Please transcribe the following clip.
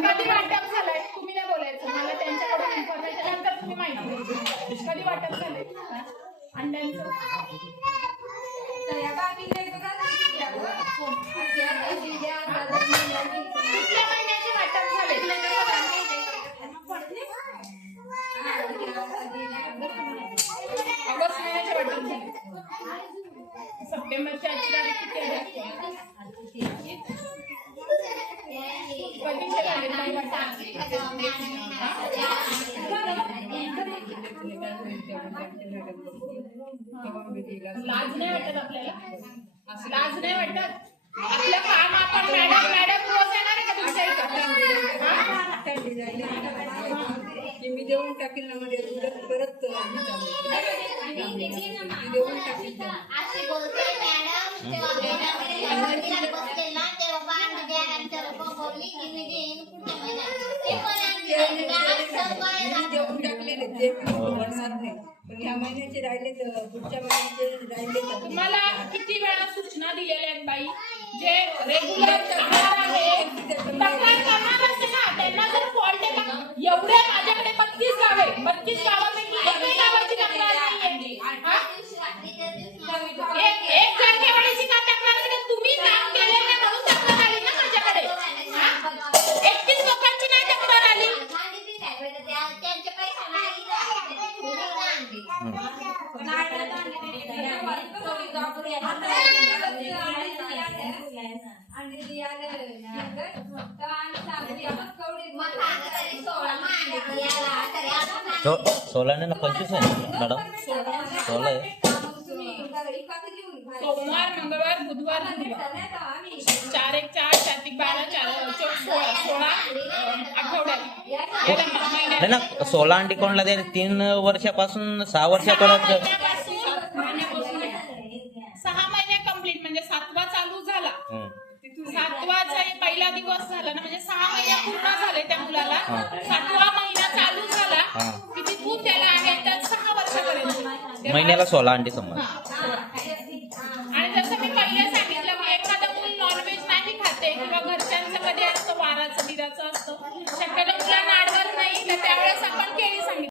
कधी वाटप झालंय तुम्ही नाही बोलायचं, मला त्यांच्याकडून इन्फॉर्मेशन नंतर तुम्ही माहिती द्यायची. कधी वाटप झालंय अंड्यांचं? कुठल्या महिन्याचे वाटप झाले? ऑगस्ट महिन्याचे वाटप झाले. सप्टेंबरच्या आजची तारीख किती आहे? लाज नाही वाटत आपल्याला? लाज नाही वाटत? आपलं काम आपण मॅडम रोज येणार आहे का तुमच्या इथं? मी देऊन टाकेल ना मध्ये परत देऊन टाकेल. देऊन टाकलेले ते म्हणणार नाही, पण ह्या महिन्याचे राहिले तर पुढच्या महिन्याचे राहिले. तुम्हाला किती वेळा सूचना दिलेल्या आहेत बाई? जे रेग्युलर तक्रार करणार असते ना त्यांना जर फॉल्ट आहे का? एवढे माझ्याकडे 32 गाव आहे, 32 गावापैकी एकही गावाची तक्रार नाहीये. एक जागेवाडीची का तक्रार आहे? तुम्ही काम केले नाही म्हणून तक्रार आली ना माझ्याकडे. 31 लोकांची नाही तक्रार आली. सोळा ना 25 आहे मॅडम? 16 आहे. सोमवार, मंगळवार, बुधवार, 4 1 4 4 1 12 16 आठवड्यात. नाही ना 16 अंडी कोणला द्यायला? 3 वर्षापासून 6 वर्षापर्यंत 6 महिने कंप्लीट म्हणजे 7वा चालू झाला. 7वाचा पहिला दिवस झाला ना, म्हणजे 6 महिने पूर्ण झाले त्या मुलाला. 7वा महिना चालू झाला की तिथून त्याला आहे तर 6 वर्षापर्यंत महिन्याला 16 अंडी समज.